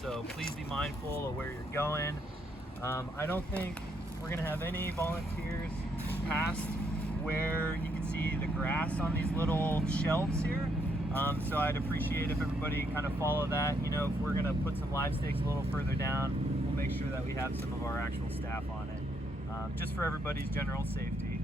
so please be mindful of where you're going. I don't think we're gonna have any volunteers past where you can see the grass on these little shelves here. So I'd appreciate if everybody kind of follow that. You know, if we're gonna put some live stakes a little further down, we'll make sure that we have some of our actual staff on it, just for everybody's general safety.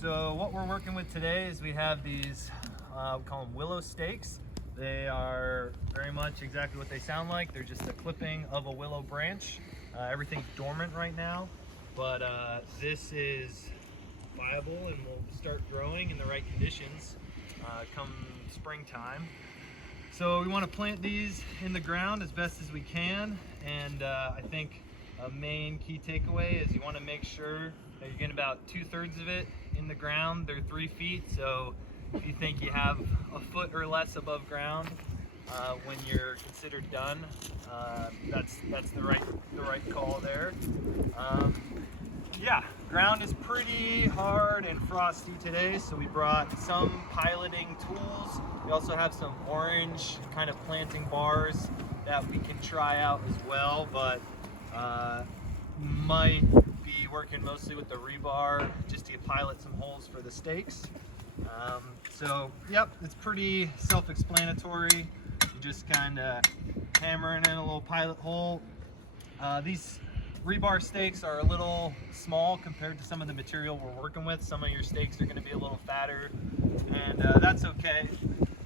So what we're working with today is we have these, we call them willow stakes. They are very much exactly what they sound like. They're just a clipping of a willow branch. Everything's dormant right now, but this is viable and will start growing in the right conditions come springtime. So we want to plant these in the ground as best as we can, and I think a main key takeaway is you want to make sure that you're getting about 2/3 of it in the ground. They're 3 feet, so if you think you have a foot or less above ground when you're considered done, that's the right call there. Yeah, ground is pretty hard and frosty today, so we brought some piloting tools. We also have some orange kind of planting bars that we can try out as well, but might be working mostly with the rebar just to pilot some holes for the stakes. So yep, it's pretty self-explanatory. You just kind of hammering in a little pilot hole. These rebar stakes are a little small compared to some of the material we're working with. Some of your stakes are going to be a little fatter, and that's okay.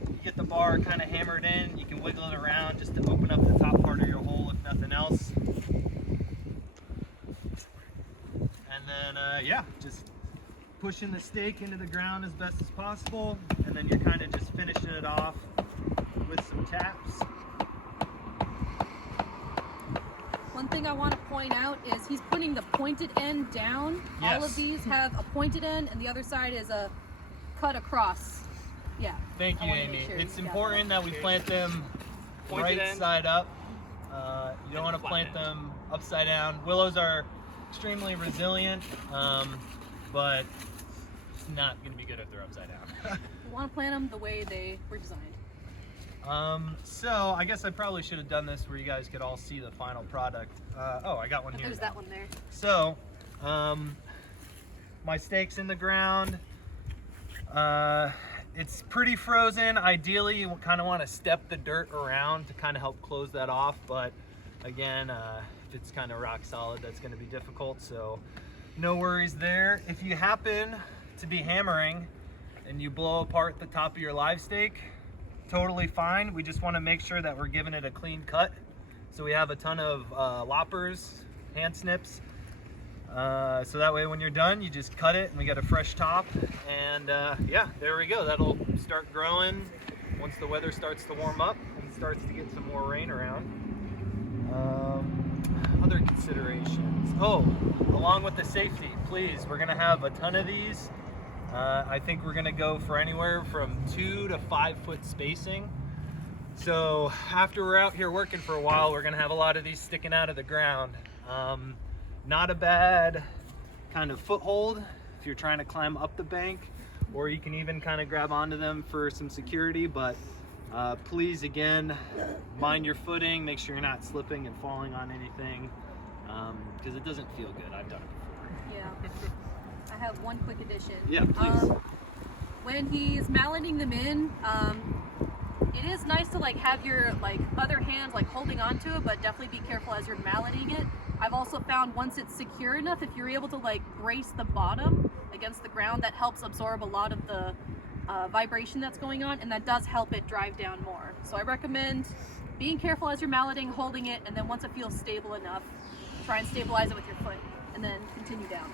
You get the bar kind of hammered in, you can wiggle it around just to open up the top part of your hole if nothing else. And then yeah, just pushing the stake into the ground as best as possible, and then you're kind of just finishing it off with some taps. One thing I want to point out is he's putting the pointed end down. Yes. All of these have a pointed end, and the other side is a cut across. Yeah. Thank you, Amy. Sure It's important that we plant them Pointed right end. side up. You don't want to plant them upside down. Willows are extremely resilient, but it's not going to be good if they're upside down. We want to plant them the way they were designed. So I guess I probably should have done this where you guys could all see the final product. Oh, I got one here. There's that one there. So, my stake's in the ground. It's pretty frozen. Ideally, you kind of want to step the dirt around to kind of help close that off. But again, if it's kind of rock solid, that's going to be difficult. So no worries there. If you happen to be hammering and you blow apart the top of your live stake, totally fine. We just want to make sure that we're giving it a clean cut. So we have a ton of loppers, hand snips. So that way when you're done, you just cut it and we got a fresh top. And yeah, there we go. That'll start growing once the weather starts to warm up and starts to get some more rain around. Other considerations. Oh, along with the safety, please, we're gonna have a ton of these. I think we're gonna go for anywhere from 2 to 5 foot spacing. So after we're out here working for a while, we're gonna have a lot of these sticking out of the ground. Not a bad kind of foothold if you're trying to climb up the bank, or you can even kind of grab onto them for some security, but please, again, mind your footing, make sure you're not slipping and falling on anything, because it doesn't feel good. I've done it before. Yeah. I have one quick addition. Yeah, please. When he's malleting them in, it is nice to like have your other hand holding onto it, but definitely be careful as you're malleting it. I've also found once it's secure enough, if you're able to brace the bottom against the ground, that helps absorb a lot of the vibration that's going on, and that does help it drive down more. So I recommend being careful as you're malleting, holding it, and then once it feels stable enough, try and stabilize it with your foot, and then continue down.